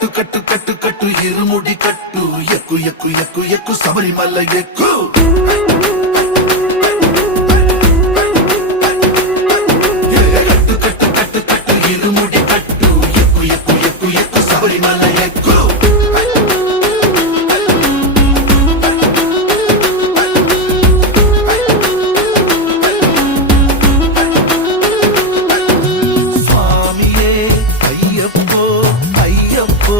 కట్టు కట్టు కట్టు కట్టు ఇరుముడి కట్టు ఎక్కు ఎక్కు ఎక్కు ఎక్కు శబరిమల ఎక్కు కట్టు కట్టు కట్టు కట్టు ఇరుముడి కట్టు ఎక్కు ఎక్కు ఎక్కు ఎక్కు శబరిమల ఎక్కు స్వామియే అయ్యప్పో అయ్యప్పో